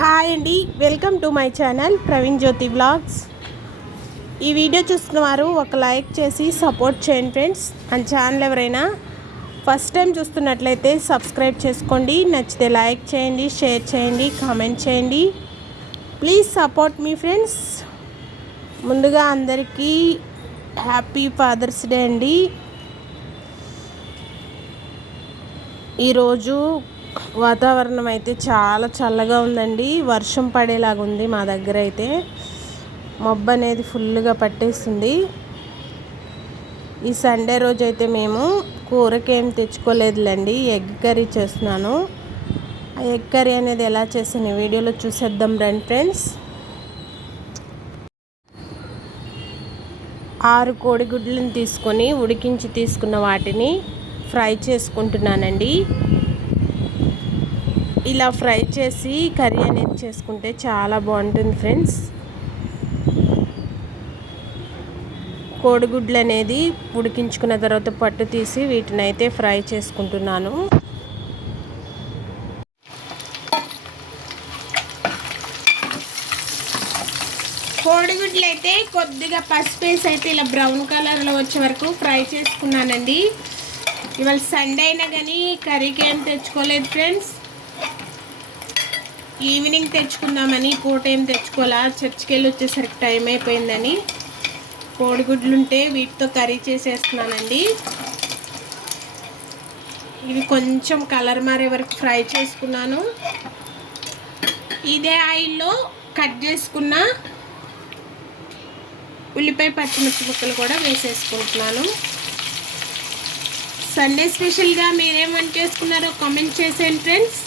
Hi అండి, welcome to my channel Praveen Jyothi vlogs. ఈ video చూస్తున్న వారు ఒక లైక్ చేసి సపోర్ట్ చేయండి ఫ్రెండ్స్. మన ఛానల్ ఎవరైనా ఫస్ట్ టైం చూస్తున్నట్లయితే సబ్స్క్రైబ్ చేసుకోండి. నచ్చితే లైక్ చేయండి, షేర్ చేయండి, కామెంట్ చేయండి. Please support me friends. ముందుగా అందరికీ హ్యాపీ ఫాదర్స్ డే అండి. ఈరోజు వాతావరణం అయితే చాలా చల్లగా ఉందండి. వర్షం పడేలాగా ఉంది. మా దగ్గర అయితే మబ్బు అనేది ఫుల్గా పట్టేస్తుంది. ఈ సండే రోజు అయితే మేము కూరకేం తెచ్చుకోలేదులేండి, ఎగ్ కర్రీ చేస్తున్నాను. ఆ ఎగ్ కర్రీ అనేది ఎలా చేసిన వీడియోలో చూసేద్దాం రండి ఫ్రెండ్స్. 6 కోడిగుడ్లను తీసుకొని ఉడికించి తీసుకున్న వాటిని ఫ్రై చేసుకుంటున్నానండి. ఇలా ఫ్రై చేసి కర్రీ అనేది చేసుకుంటే చాలా బాగుంటుంది ఫ్రెండ్స్. కోడిగుడ్లు అనేది ఉడికించుకున్న తర్వాత పట్టు తీసి వీటిని అయితే ఫ్రై చేసుకుంటున్నాను. కోడిగుడ్లు అయితే కొద్దిగా పసుపు వేసి అయితే ఇలా బ్రౌన్ కలర్లో వచ్చే వరకు ఫ్రై చేసుకున్నానండి. ఇవాళ సండే అయినా కానీ కర్రీకి ఏం తెచ్చుకోలేదు ఫ్రెండ్స్. ఈవినింగ్ తెచ్చుకుందామని పూట ఏం తెచ్చుకోవాలా, చర్చికి వెళ్ళి వచ్చేసరికి టైం అయిపోయిందని కోడిగుడ్లుంటే వీటితో కర్రీ చేసేస్తున్నానండి. ఇవి కొంచెం కలర్ మారే వరకు ఫ్రై చేసుకున్నాను. ఇదే ఆయిల్లో కట్ చేసుకున్న ఉల్లిపాయ పచ్చిమిర్చి ముక్కలు కూడా వేసేసుకుంటున్నాను. సండే స్పెషల్గా మీరేం వంట చేసుకున్నారో కామెంట్ చేసేయండి ఫ్రెండ్స్.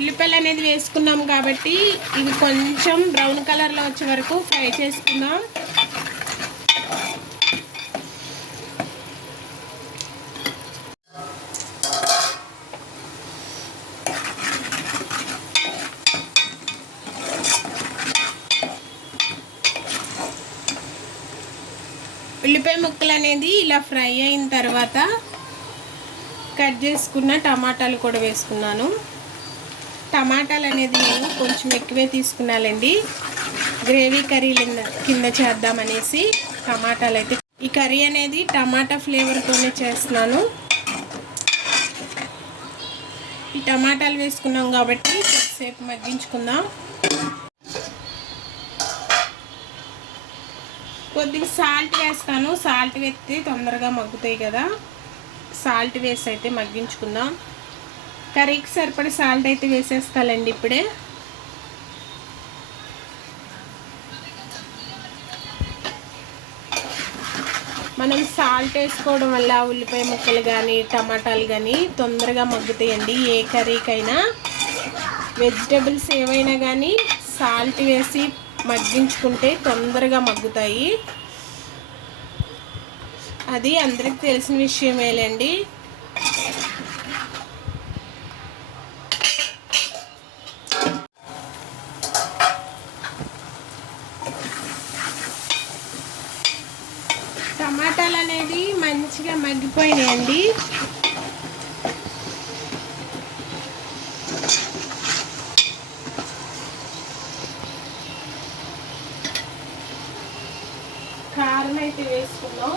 ఉల్లిపాయలు అనేది వేసుకున్నాం కాబట్టి ఇవి కొంచెం బ్రౌన్ కలర్లో వచ్చే వరకు ఫ్రై చేసుకుందాం. ఉల్లిపాయ ముక్కలు అనేది ఇలా ఫ్రై అయిన తర్వాత కట్ చేసుకున్న టమాటాలు కూడా వేసుకున్నాను. టమాటాలు అనేది నేను కొంచెం ఎక్కువే తీసుకున్నానండి, గ్రేవీ కర్రీ కింద చేద్దామనేసి టమాటాలు అయితే. ఈ కర్రీ అనేది టమాటా ఫ్లేవర్తోనే చేస్తున్నాను. ఈ టమాటాలు వేసుకున్నాం కాబట్టి కొద్దిసేపు మగ్గించుకుందాం. కొద్దిగా సాల్ట్ వేస్తాను, సాల్ట్ వేస్తే తొందరగా మగ్గుతాయి కదా. సాల్ట్ వేసి అయితే మగ్గించుకుందాం. కర్రీకి సరిపడే సాల్ట్ అయితే వేసేస్తానండి ఇప్పుడే. మనం సాల్ట్ వేసుకోవడం వల్ల ఉల్లిపాయ ముక్కలు కానీ టమాటాలు కానీ తొందరగా మగ్గుతాయండి. ఏ కర్రీకైనా వెజిటేబుల్స్ ఏవైనా కానీ సాల్ట్ వేసి మగ్గించుకుంటే తొందరగా మగ్గుతాయి. అది అందరికి తెలిసిన విషయమేలేండి. టమాటాలు అనేది మంచిగా మగ్గిపోయినాయండి. కారం అయితే వేసుకుందాం.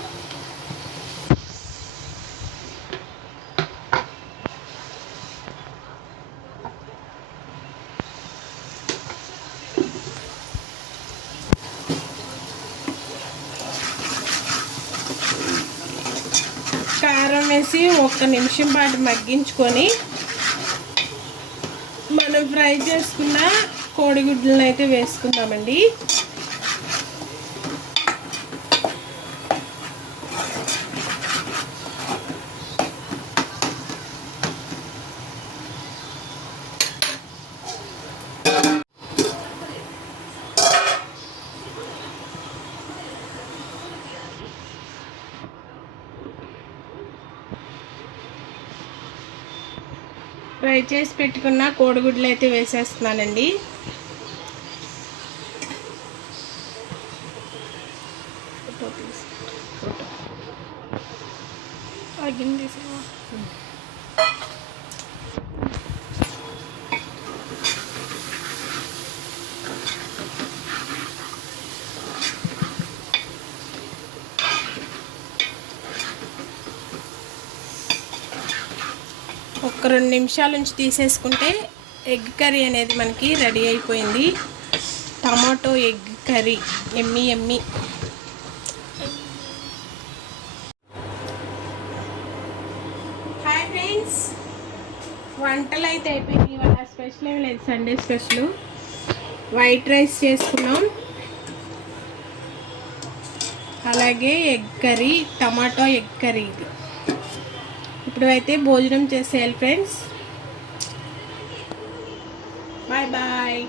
కారం వేసి 1 నిమిషం పాటు మగ్గించుకొని మనం ఫ్రై చేసుకున్న కోడిగుడ్లను అయితే వేసుకుందామండి. ఫ్రై చేసి పెట్టుకున్న కోడిగుడ్లు అయితే వేసేస్తున్నానండి. గిన్నె తీసేవా. ఒక 2 నిమిషాల నుంచి తీసేసుకుంటే ఎగ్ కర్రీ అనేది మనకి రెడీ అయిపోయింది. టమాటో ఎగ్ కర్రీ ఎమ్మి ఎమ్మి. హాయ్ ఫ్రెండ్స్, వంటలు అయితే అయిపోయింది. ఇవాళ స్పెషల్ ఏమి లేదు, సండే స్పెషల్. వైట్ రైస్ చేసుకున్నాం, అలాగే egg curry, tomato egg curry. ఇది ఇప్పుడు అయితే భోజనం చేసేయాలి ఫ్రెండ్స్. Bye bye.